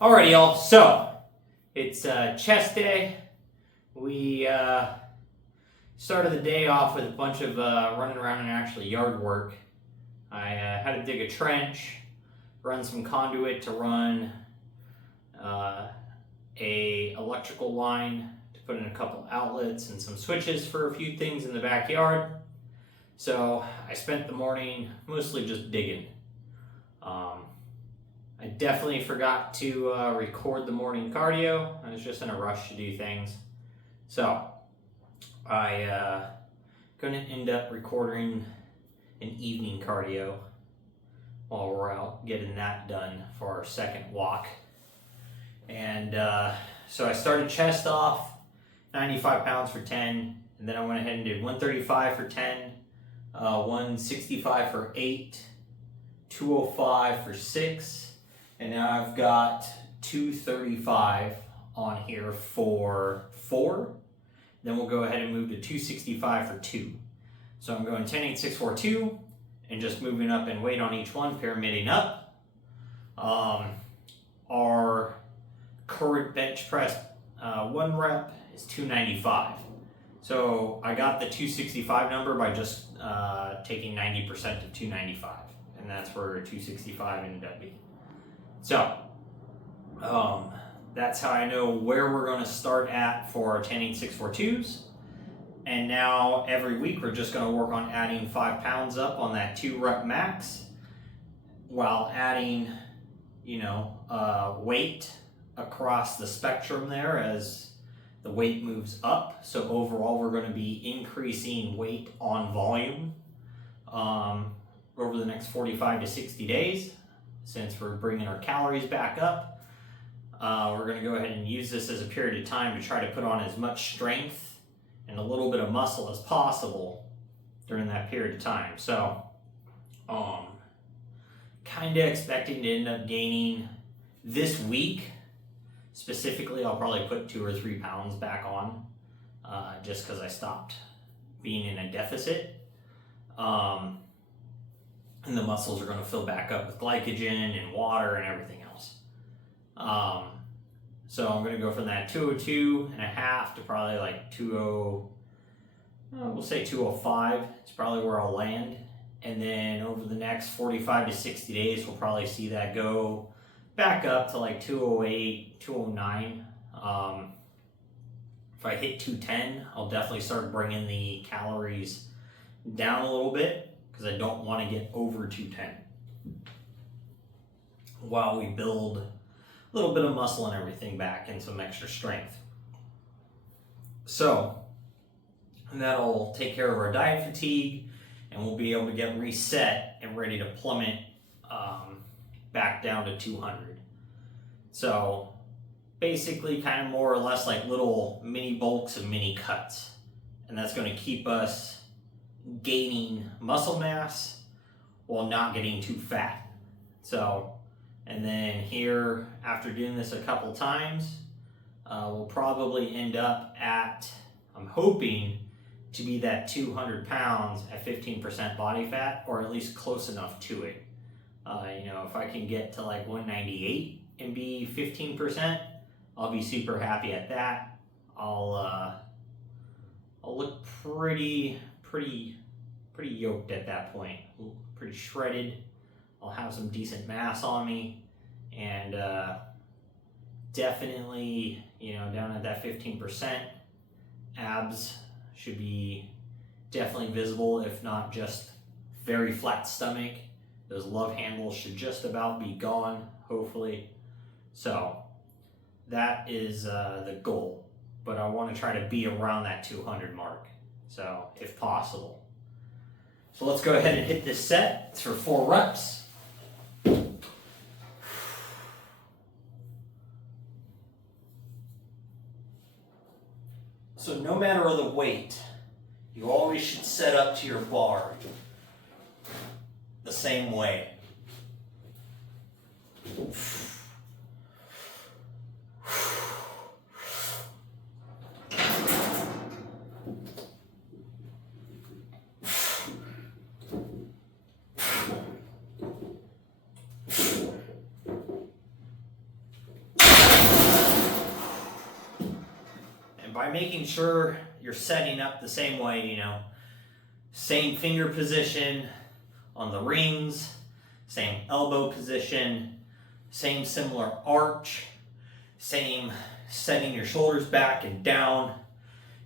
Alrighty, y'all. So it's chest day. We started the day off with a bunch of running around and actually yard work. I had to dig a trench, run some conduit to run a electrical line to put in a couple outlets and some switches for a few things in the backyard. So I spent the morning mostly just digging. I definitely forgot to record the morning cardio. I was just in a rush to do things. So I gonna end up recording an evening cardio while we're out getting that done for our second walk. And so I started chest off, 95 pounds for 10, and then I went ahead and did 135 for 10, 165 for 8, 205 for 6, and now I've got 235 on here for 4. Then we'll go ahead and move to 265 for 2. So I'm going 10, 8, 6, 4, 2, and just moving up in weight on each one, pyramiding up. Our current bench press 1 rep is 295. So I got the 265 number by just taking 90% of 295, and that's where 265 ended up being. So that's how I know where we're going to start at for our 10, 8, 6, 4, 2s. And now every week we're just going to work on adding 5 pounds up on that 2 rep max, while adding, weight across the spectrum there as the weight moves up. So overall we're going to be increasing weight on volume over the next 45 to 60 days. Since we're bringing our calories back up, we're going to go ahead and use this as a period of time to try to put on as much strength and a little bit of muscle as possible during that period of time. So kind of expecting to end up gaining this week. Specifically, I'll probably put 2 or 3 pounds back on just because I stopped being in a deficit. And the muscles are going to fill back up with glycogen and water and everything else. So I'm going to go from that 202.5 to probably like we'll say 205. It's probably where I'll land. And then over the next 45 to 60 days, we'll probably see that go back up to like 208, 209. If I hit 210, I'll definitely start bringing the calories down a little bit, because I don't want to get over 210 while we build a little bit of muscle and everything back and some extra strength. So that'll take care of our diet fatigue, and we'll be able to get reset and ready to plummet back down to 200. So basically kind of more or less like little mini bulks and mini cuts, and that's going to keep us gaining muscle mass while not getting too fat. So, and then here, after doing this a couple times, we'll probably end up at, I'm hoping to be that 200 pounds at 15% body fat, or at least close enough to it. If I can get to like 198 and be 15%, I'll be super happy at that. I'll look pretty yoked at that point, pretty shredded. I'll have some decent mass on me, and definitely, down at that 15%, abs should be definitely visible, if not just very flat stomach. Those love handles should just about be gone, hopefully. So that is the goal, but I want to try to be around that 200 mark, so if possible. So let's go ahead and hit this set. It's for 4 reps. So no matter the weight, you always should set up to your bar the same way. And by making sure you're setting up the same way, you know, same finger position on the rings, same elbow position, same similar arch, same setting your shoulders back and down.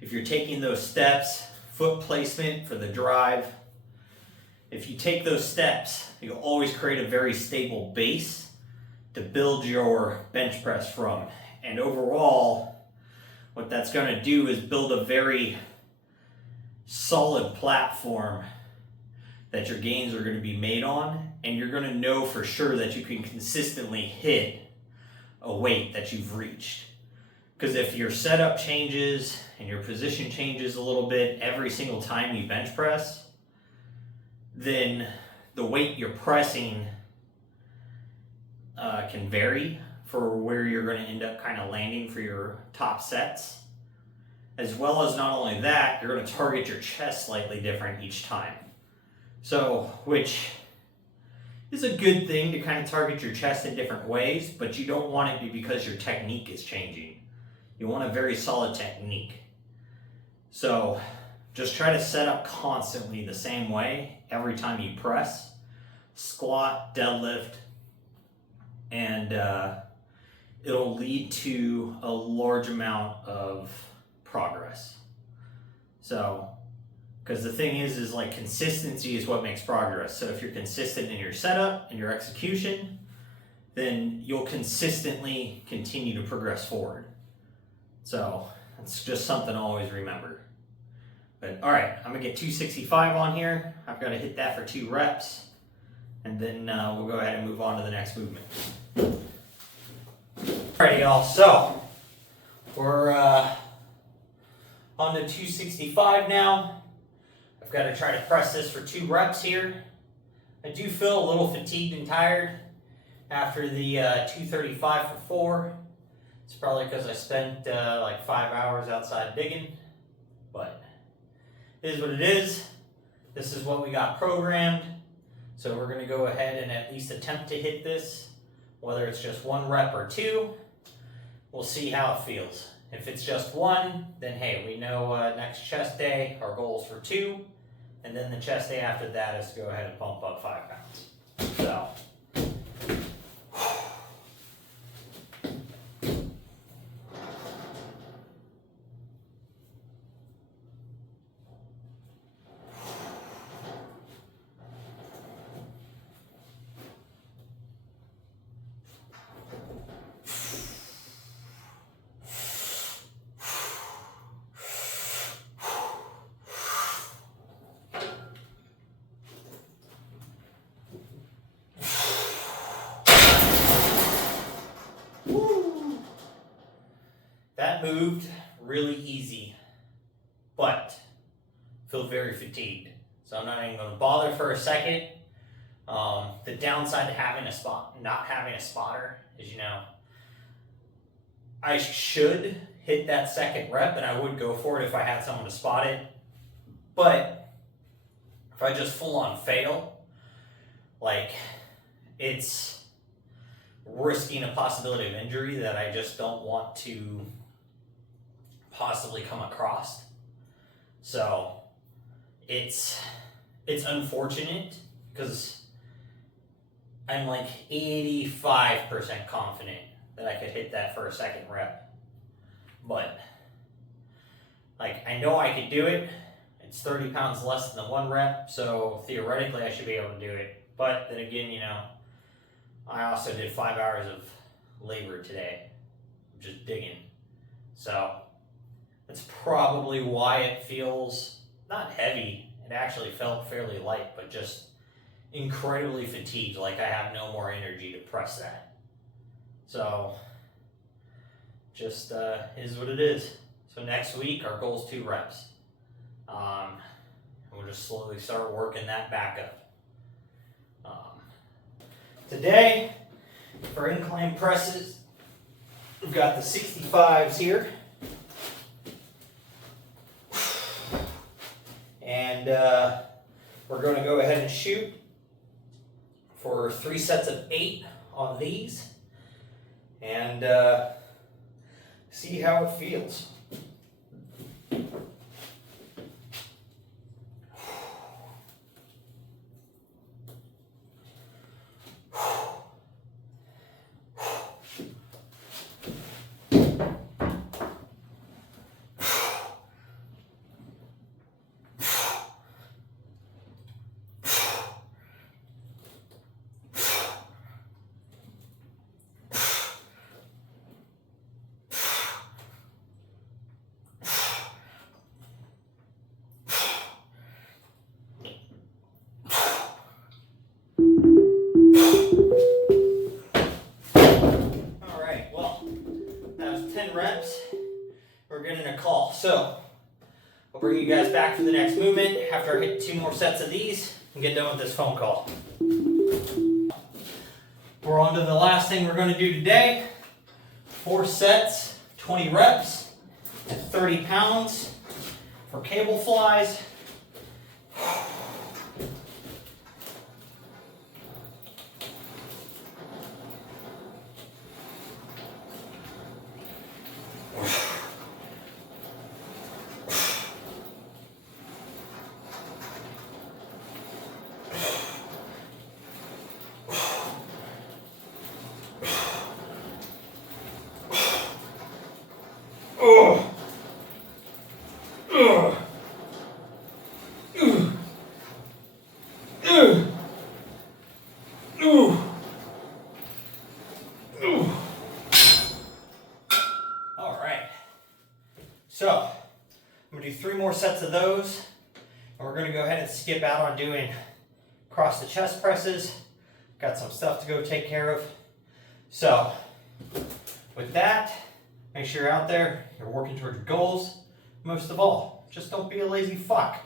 If you're taking those steps, foot placement for the drive, if you take those steps, you'll always create a very stable base to build your bench press from. And overall, what that's going to do is build a very solid platform that your gains are going to be made on, and you're going to know for sure that you can consistently hit a weight that you've reached. Because if your setup changes and your position changes a little bit every single time you bench press, then the weight you're pressing can vary for where you're going to end up kind of landing for your top sets. As well as not only that, you're going to target your chest slightly different each time. So, which is a good thing to kind of target your chest in different ways, but you don't want it to be because your technique is changing. You want a very solid technique. So, just try to set up constantly the same way every time you press, squat, deadlift, and it'll lead to a large amount of progress. So, because the thing is like consistency is what makes progress. So if you're consistent in your setup and your execution, then you'll consistently continue to progress forward. So that's just something to always remember. But all right, I'm gonna get 265 on here. I've got to hit that for 2 reps, and then we'll go ahead and move on to the next movement. Alrighty, y'all. So we're on to 265 now. I've got to try to press this for 2 reps here. I do feel a little fatigued and tired after the 235 for 4. It's probably because I spent like 5 hours outside digging, but it is what it is. This is what we got programmed. So we're going to go ahead and at least attempt to hit this, whether it's just 1 rep or 2. We'll see how it feels. If it's just 1, then hey, we know next chest day our goal is for 2, and then the chest day after that is to go ahead and pump up 5 pounds. So. That moved really easy, but feel very fatigued. So I'm not even going to bother for a second. The downside to not having a spotter is, you know, I should hit that 2nd rep, and I would go for it if I had someone to spot it. But if I just full on fail, like, it's risking a possibility of injury that I just don't want to possibly come across. So it's unfortunate because I'm like 85% confident that I could hit that for a 2nd rep. But like, I know I could do it. It's 30 pounds less than the 1 rep, so theoretically I should be able to do it. But then again, you know, I also did 5 hours of labor today, just digging. So that's probably why it feels not heavy. It actually felt fairly light, but just incredibly fatigued, like I have no more energy to press that. So just is what it is. So next week our goal is 2 reps. We'll just slowly start working that back up. Today for incline presses, we've got the 65s here. And we're going to go ahead and shoot for 3 sets of 8 on these and see how it feels. reps, we're getting a call. So I'll bring you guys back for the next movement after I hit 2 more sets of these and get done with this phone call. We're on to the last thing we're going to do today. 4 sets, 20 reps at 30 pounds for cable flies. So, I'm going to do 3 more sets of those, and we're going to go ahead and skip out on doing across the chest presses. Got some stuff to go take care of. So, with that, make sure you're out there, you're working towards your goals. Most of all, just don't be a lazy fuck.